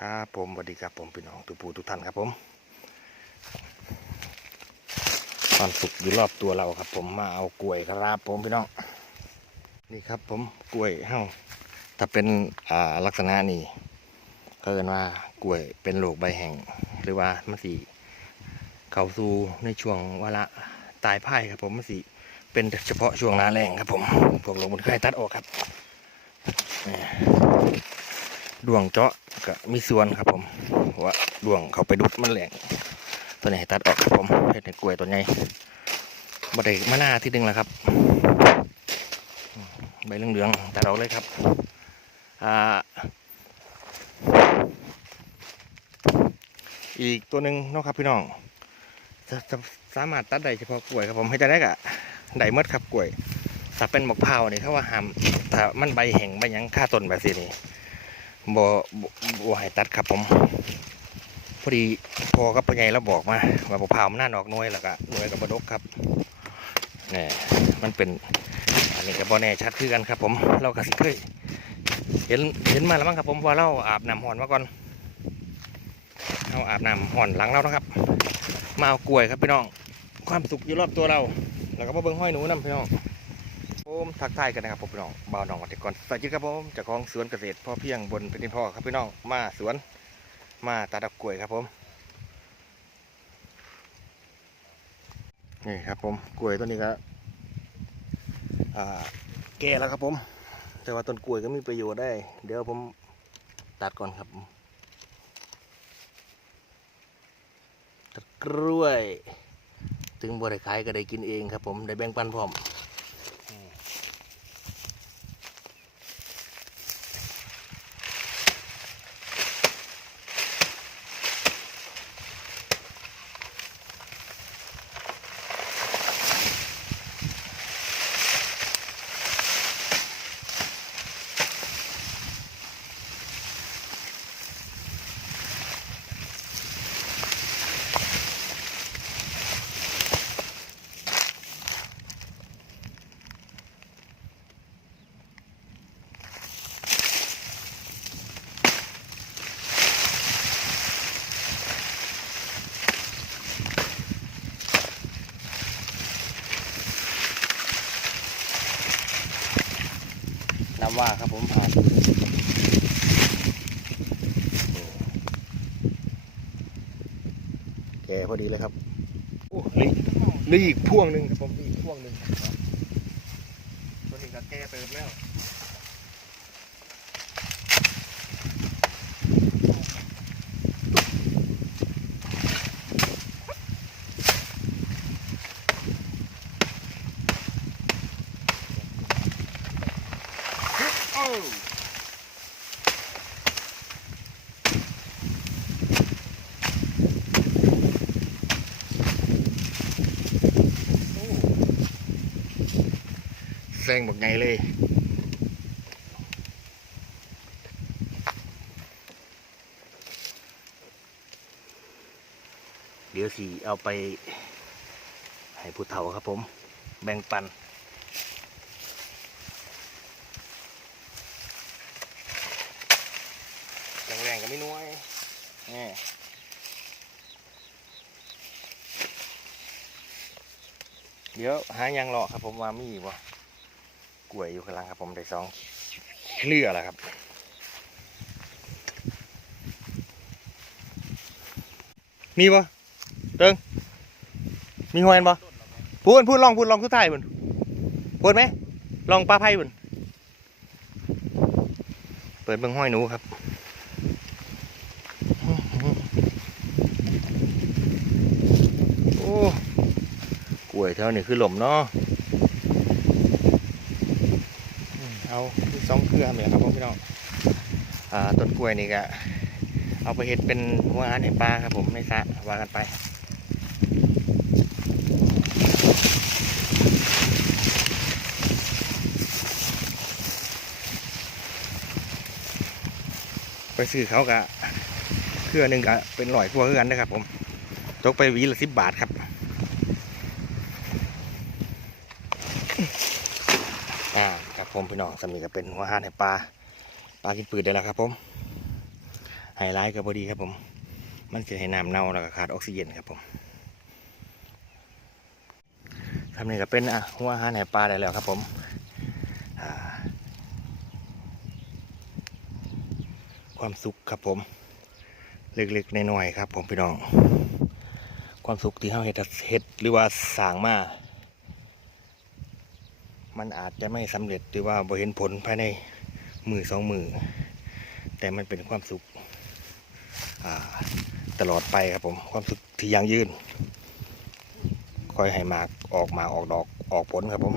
ครับผมสวัสดีครับผมพี่น้องทุกผู้ทุกท่านครับผมความสุขอยู่รอบตัวเราครับ ผมมาเอากล้วยครับผมพี่น้องนี่ครับผมกล้วยเฮ้าถ้าเป็นอ่าลักษณะนี้เขาเรียกว่ากล้วยเป็นโรคใบแห้งหรือว่ามันสีเข้าสู่ในช่วงวาระตายพ่ายครับ ผมมันสีเป็นเฉพาะช่วงหน้าแรงครับ ผมพวกลงบนไข่ตัดออกครับดวงเจาะ ก็มีส่วนครับผมว่าดวงเขาไปดุดมันแหลงตัวนี้ให้ตัดออกครับผมเห็ดในกล้วยตัวใหญ่บัดเดมาหน้าที่หนึ่งแล้วครับใบเหลืองๆตัดออกเลยครับอ,อีกตัวหนึ่งเนาะครับพี่น้องจะจะสามารถตัดได้เฉพาะกล้วยครับผมให้จะได้กะได้เมดครับกล้วยถ้าเป็นหมกเผาวนี่เขาว่าห้ามถ้ามันใบแห้งใบยังค่าต้นแบบนี้ บ่บ่ให้ตัดครับผมพอดีพอกับพ่อใหญ่เราบอกมาว่าบ่พาวมันน่าออกน่วยแล้วก็น่วยกับบดกครับนี่มันเป็นอันนี้ก็บ่แน่ชัดคือกันครับ ผมเราก็สิเคยเห็นเห็นมาแล้วมั้งครับ ผมว่าเราอาบน้ำห่อนมาก่อนเราอาบน้ำห่อนหลังเรานะครับมาเอากล้วยครับพี่น้องความสุขอยู่รอบตัวเรา แล้วก็มาเบิ่งห้อยหนูนํพี่น้อง ผมทักทายกันนะครับผมพี่น้องบ่าวน้องกันก่อนสวัสดีครับผมจากของสวนเกษตรพ่อเพียงบนแผ่นพ่อครับพี่น้องมาสวนมาตัดดอกกล้วยครับผมนี่ครับผมกล้วยต้นนี้ก็อ่าแก่แล้วครับผม แต่ว่าต้นกล้วยก็มีประโยชน์ได้ เดี๋ยวผมตัดก่อนครับตัดกล้วย ถึงบริขายก็ได้กินเองครับผมได้แบ่งปันพร้อม น้ำว่าครับผมผ่านแกพอดีเลยครับโอ้เหลยเหลยอีกพ่วงหนึ่งครับผมอีกพ่วงหนึ่งครับตัวนี้ก็แกเติมแล้ว แซงบอกไงเลย เดี๋ยวสิเอาไป ให้ผู้เฒ่าครับผม แบ่งปัน แรงๆก็ ไม่น้อยนี่เดี๋ยวหายังหรอครับผมว่ามีบ่กล้วยอยู่ข้างล่างครับผมได้สองเครือแล้วครับมีบ่เติงมีหวยบ่พูดพูดลองพูดลองคือไทายพูดพูดไหมลองปลาไพ่พูดเปิดเบิ่งห้อยหนูครับ โอ้กล้ วยเท่านี้คือหล่มเนาะอืมเอาคือสองเครือเนี่ยครับผมพี่น้องอ่าต้นกล้วยนี่ก็เอาไปเห็ดเป็นหัวอาหารในปลาครับผมในสระว่ากันไปไปซื้อเขากะเครือหนึ่งกะเป็นร้อยกว่าคือกันนะครับผม ตกไปหวีละสิบบาทครับ อ่าครับผมพี่น้องสามีก็เป็นหัวหานให้ปลาปลากินปืนได้แล้วครับผมไฮไลท์กับบอดีครับผม มันจะให้น้ำเน่าแล้วก็ขาดออกซิเจนครับผมทำนี่ก็เป็นอะหัวอาหารแห่ปลาได้แล้วครับผมความสุขครับผมเล็กๆน้อยๆครับ ผมพี่น้อง ความสุขที่เฮาเฮ็ดเฮ็ดหรือว่าสร้างมา มันอาจจะไม่สำเร็จหรือว่าบ่เห็นผลภายในมือสองมือ แต่มันเป็นความสุขตลอดไปครับผม ความสุขที่ยั่งยืน คอยให้หมากออกมาออกดอกออกผลครับผม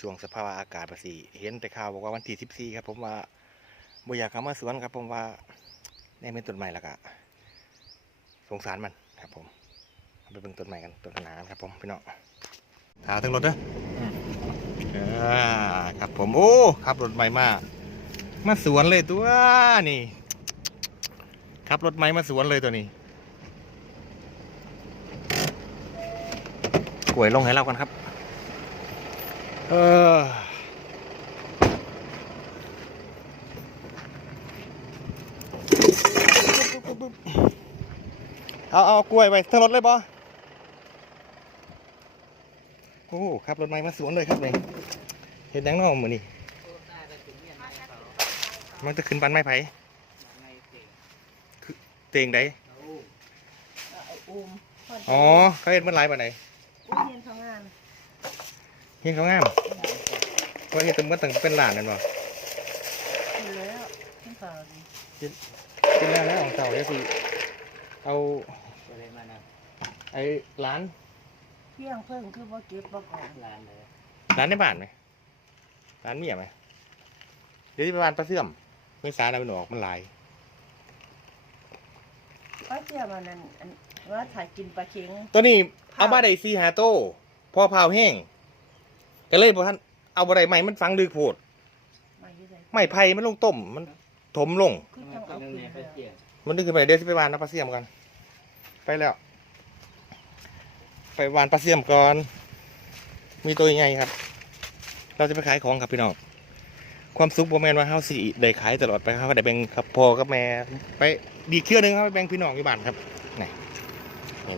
ช่วงสภาพอากาศประสีเห็นแต่ข่าวบอกว่าวันที่สิบสี่ครับผมว่าบ่อยากเข้ามาสวนครับผมว่าแน่เป็นต้นใหม่แล้วก็สงสารมันครับผมไปเบิ่งต้นใหม่กันต้นขนาดครับผมพี่น้อง หาทั้งรถเด้อออ่าครับผมโอ้ขับรถใหม่มา มาสวนเลยตัวนี่ขับรถใหม่มาสวนเลยตัวนี้ กล้วยลงให้เรากันครับ เออเอาเอากล้วยไปทั้งรถเลยบอโอ้ขับรถใหม่มาสวนเลยครับเลยเห็นยังนอกมือนี่มันจะขึ้นปันไม้ไผ่เตียงใดอุ้มอ๋อเขาเห็นมันหลายปันไหนอุ้มเรียนทำงานเห็นเขางามเขาเห็นตรงมันตั้งเป็นหลานนั่นบ่กินแล้วขึ้นข่าวดีกินแล้วแล้วของเก่าเดี๋ยวสิเอาอะไรมานะไอ้ร้าน เที่ยงเพิ่งคือว่าเก็บบ่ก่อนร้านเลยร้านในบ้านไหมร้านเมียไหมเดี๋ยวจะไปบ้านปลาเสื่อมเมื่อสารเอาไปหนออกมันหลายป้าเที่ยมันนั่นอันว่าถ่ายกินปลาเค็งตัวนี้เอามาได้ซีหาโต้พอเผาแห้งก็เลยบอกท่านเอาบะไดใหม่มันฟังดึกโพดมาอยู่ไหนไม้ไผ่มันลงต้มมันถมลง คือมัต้อนงเป็เอานขึ้นในเลประยเทศมันดึกขึ้นไปเดี๋ยวจะไปวานน้ำปลาเสี่ยมกัน ไปแล้ว ไปวานปลาเสี่ยมก่อน มีตัวยังไงครับ เราจะไปขายของครับพี่น้อง ความสุขโบแมนว่าเฮาสิได้ขายตลอดไปครับได้แบ่งกับพ่อกับแม่ ไปดีเครื่องนึงครับไปแบ่งพี่น้องอยู่บ้านครับนี่นี่